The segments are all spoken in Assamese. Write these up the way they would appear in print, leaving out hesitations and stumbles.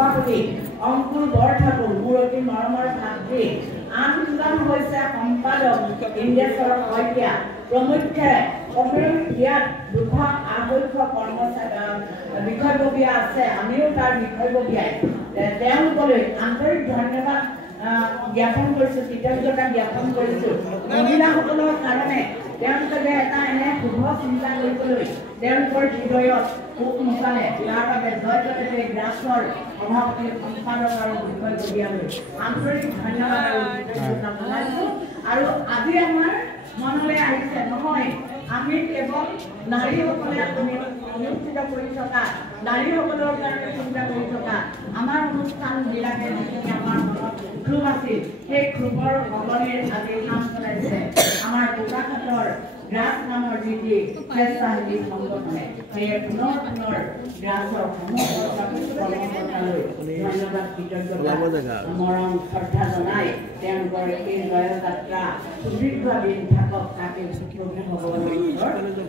সভাপতি অংকুৰ বৰঠাকুৰ মোৰ অতি মৰমৰ ভাতৃ আনজন হৈছে সম্পাদক ইন্দ্ৰেশ্বৰ শইকীয়া প্ৰমুখ্যে ইয়াত 200-250 কৰ্মচাৰী বিষয়ববীয়া আছে আমিও তাৰ বিষয়ববীয়াই তেওঁলোকলৈ আন্তৰিক ধন্যবাদ জ্ঞাপন কৰিছোঁ কৃতজ্ঞতা জ্ঞাপন কৰিছোঁ মহিলাসকলৰ কাৰণে তেওঁলোকে এটা এনে শুভ চিন্তা কৰিবলৈ তেওঁলোকৰ হৃদয়ত খুব মুকালে তাৰ বাবে জয়জয়তে গ্ৰাছৰ সভাপতি সম্পাদক আৰু বিষয়ববীয়ালৈ আন্তৰিক ধন্যবাদ আৰু কৃতজ্ঞতা জনাইছোঁ আৰু আজি আমাৰ মনলৈ আহিছে নহয় আমি কেৱল নাৰীসকলে অনুষ্ঠিত কৰি থকা নাৰীসকলৰ কাৰণে চিন্তা কৰি থকা আমাৰ অনুষ্ঠানবিলাকে যিখিনি আমাৰ মনত ক্ষোভ আছিল সেই ক্ষোভৰ সলনিৰ আজি কাম চলাইছে আমাৰ বোকাখাটৰ গ্ৰাছ নামৰ যি স্বেচ্ছাসেৱী সংগঠনে সেয়ে পুনৰ গ্ৰাছৰ ধন্যবাদ কৃতজ্ঞতা মৰম শ্ৰদ্ধা জনাই তেওঁলোকৰ এই জয়যাত্ৰা সুদীৰ্ঘ দিন থাকক তাকে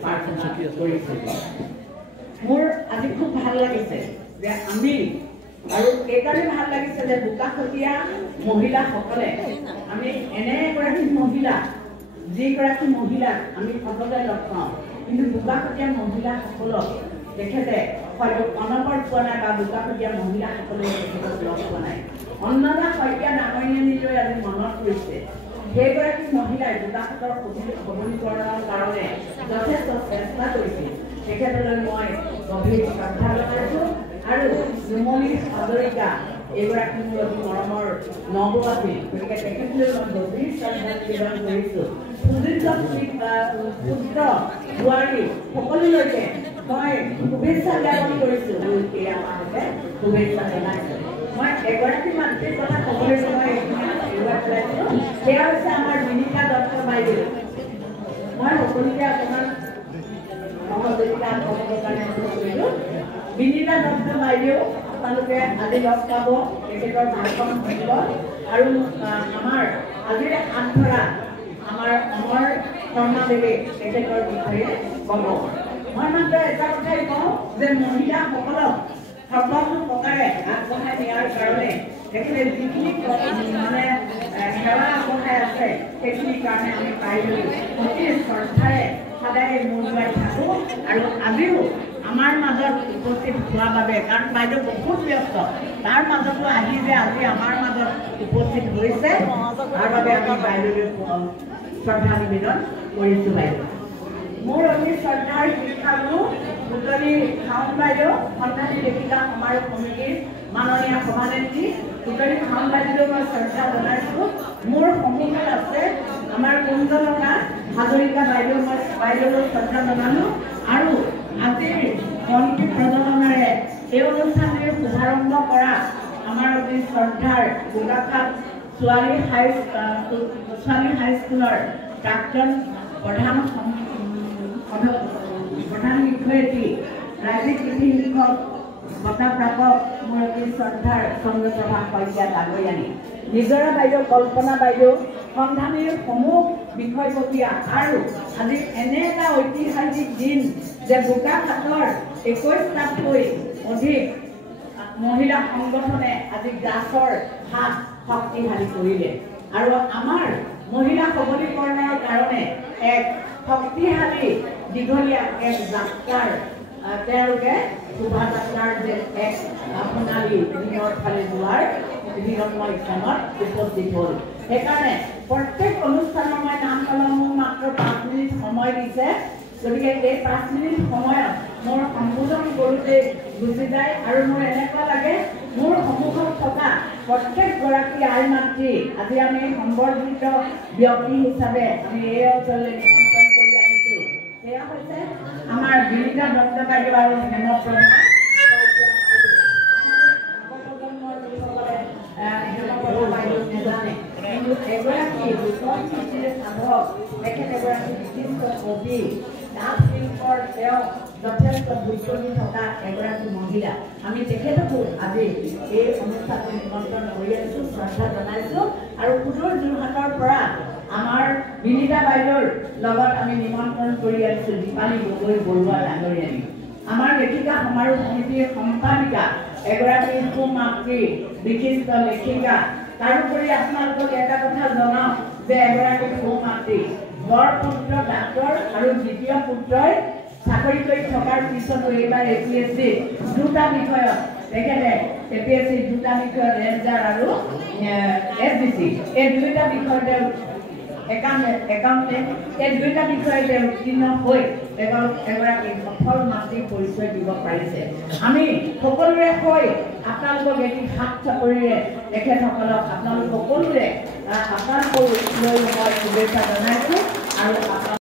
প্ৰাৰ্থনা কৰিছোঁ মোৰ আজি খুব ভাল লাগিছে যে আমি আৰু এইকাৰণে ভাল লাগিছে যে বোকাখতীয়া মহিলাসকলে আমি এনে এগৰাকী মহিলা যিগৰাকী মহিলাক আমি সততে লগ পাওঁ কিন্তু বোকাখতীয়া মহিলাসকলক তেখেতে হয়তো অনবৰ পোৱা নাই বা বোকাখতীয়া মহিলাসকলে তেখেতক লগ পোৱা নাই অন্নদা শইকীয়া ডাঙৰীয়ানীলৈ আজি মনত পৰিছে সেইগৰাকী মহিলাই বোকাখাটৰ সবলীকৰণৰ কাৰণে যথেষ্ট চেষ্টা কৰিছিল তেখেতলৈ মই গভীৰ শ্ৰদ্ধা জনাইছোঁ আৰু জুমলি হাজৰিকা এইগৰাকী মোৰ অতি মৰমৰ নবৌ আছিল গতিকে তেখেতলৈ মই গভীৰ শ্ৰদ্ধা নিবেদন কৰিছোঁ সুদীৰ্ঘ পুত্ৰ বোৱাৰী সকলোলৈকে মই শুভেচ্ছা জ্ঞাপন কৰিছোঁ এয়া মাহঁতে শুভেচ্ছা জনাইছোঁ মই এগৰাকী মাতৃৰ কথা ক'বলৈ মই এৰুৱাই পেলাইছোঁ সেয়া হৈছে আমাৰ বিনীতা দত্ত বাইদেউ মই সকলোকে অকণমান সহযোগিতা আগবঢ়াবৰ কাৰণে অনুৰোধ কৰিলোঁ বিনীতা দত্ত বাইদেউ আপোনালোকে আজি লগ পাব তেখেতৰ ভাষণ শুনিব আৰু আমাৰ আজিৰ হাত ধৰা আমাৰ অমৰ শৰ্মাদেৱে তেখেতৰ বিষয়ে ক'ব মই মাত্ৰ এটা কথাই কওঁ যে মহিলাসকলক সকলো প্ৰকাৰে আগবঢ়াই নিয়াৰ কাৰণে তেখেতে যিখিনি মানে সেৱা আগবঢ়াই আছে সেইখিনিৰ কাৰণে আমি পাৰিলোঁ অতি শ্ৰদ্ধাৰে সদায় মূৰ দুৱাই থাকোঁ আৰু আজিও আমাৰ মাজত উপস্থিত হোৱাৰ বাবে কাৰণ বাইদেউ বহুত ব্যস্ত তাৰ মাজতো আহি যে আজি আমাৰ মাজত উপস্থিত হৈছে তাৰ বাবে আমি বাইদেউলৈ শ্ৰদ্ধা নিবেদন কৰিছোঁ বাইদেউ মোৰ অতি শ্ৰদ্ধাৰ শিক্ষাগুৰু পুতলী খাউন বাইদেউ সন্ধানী লেখিকা সমাৰোহ সমিতিৰ মাননীয় সভানেত্ৰী পুতলী খাউন বাইদেউলৈ মই শ্ৰদ্ধা জনাইছোঁ মোৰ সন্মুখত আছে আমাৰ কুঞ্জলতা হাজৰিকা বাইদেউ মই বাইদেউলৈ শ্ৰদ্ধা জনালোঁ আৰু আজিৰ কণ্ঠী প্ৰদৰ্শনেৰে এই অনুষ্ঠানটিৰ শুভাৰম্ভ কৰা আমাৰ অতি শ্ৰদ্ধাৰ গোলাঘাট ছোৱালী হাইস্কুলৰ প্ৰাক্তন প্ৰধান শিক্ষয়িত্ৰী ৰাজ্যিক কৃষি শিক্ষক বঁটা প্ৰাপক মোৰ অতি শ্ৰদ্ধাৰ চন্দ্ৰপ্ৰভা শইকীয়া ডাঙৰীয়ানী নিজৰা বাইদেউ কল্পনা বাইদেউ সন্ধানীৰ সমূহ বিষয়ববীয়া আৰু আজি এনে এটা ঐতিহাসিক দিন যে বোকাখাটৰ 21টাতকৈ অধিক মহিলা সংগঠনে আজি গ্ৰাছৰ হাত শক্তিশালী কৰিলে আৰু আমাৰ মহিলা সবলীকৰণৰ কাৰণে এক শক্তিশালী দীঘলীয়া এক যাত্ৰাৰ তেওঁলোকে শোভাযাত্ৰাৰ যে এক সোণালী দিনৰ ফালে যোৱাৰ বিৰময় ক্ষণত উপস্থিত হ'ল সেইকাৰণে প্ৰত্যেক অনুষ্ঠানৰ মই নাম ক'লে মোক মাত্ৰ 5 মিনিট সময় দিছে গতিকে এই 5 মিনিট সময়ত মোৰ সম্বোধন কৰোঁতে গুচি যায় আৰু মোৰ এনেকুৱা লাগে মোৰ সন্মুখত থকা প্ৰত্যেকগৰাকী আই মাতৃ আজি আমি সম্বৰ্ধিত ব্যক্তি হিচাপে আমি এই অঞ্চললৈ নিমন্ত্ৰণ কৰি আহিছোঁ সেয়া হৈছে আমাৰ বিনীতা দত্ত বাইদেউ আৰু হেমপ্ৰভা এগৰাকী সাধক তেখেত এগৰাকী বিশিষ্ট কবি তাঁত শিল্পৰ তেওঁ যথেষ্ট বুজনি থকা এগৰাকী মহিলা আমি তেখেতকো আজি এই অনুষ্ঠানটো নিমন্ত্ৰণ কৰি আছোঁ শ্ৰদ্ধা জনাইছোঁ আৰু সুদূৰ যোৰহাটৰ পৰা আমাৰ বিনীতা বাইদেউৰ লগত আমি নিমন্ত্ৰণ কৰি আনিছোঁ দীপালী গগৈ বৰুৱা ডাঙৰীয়ানী আমাৰ লেখিকা সমাৰোহ সমিতিৰ সম্পাদিকা এগৰাকী সুমাতৃ বিশিষ্ট লেখিকা তাৰোপৰি আপোনালোকক এটা কথা জনাওঁ যে এগৰাকী সুমাতৃ বৰ পুত্ৰ ডাক্তৰ আৰু দ্বিতীয় পুত্ৰই চাকৰি কৰি থকাৰ পিছতো এইবাৰ APSC দুটা বিষয়ত তেখেতে APSC দুটা বিষয়ত ৰেঞ্জাৰ আৰু SBC এই দুটা বিষয়তে একাউণ্টেণ্ট এই দুটা বিষয়তে উত্তীৰ্ণ হৈ এগৰাকী সফল মাতৃৰ পৰিচয় দিব পাৰিছে আমি সকলোৰে হৈ আপোনালোকক এটি হাত চাপৰিৰে তেখেতসকলক আপোনালোক সকলোৰে আপোনালোকক লৈ মই শুভেচ্ছা জনাইছোঁ আৰু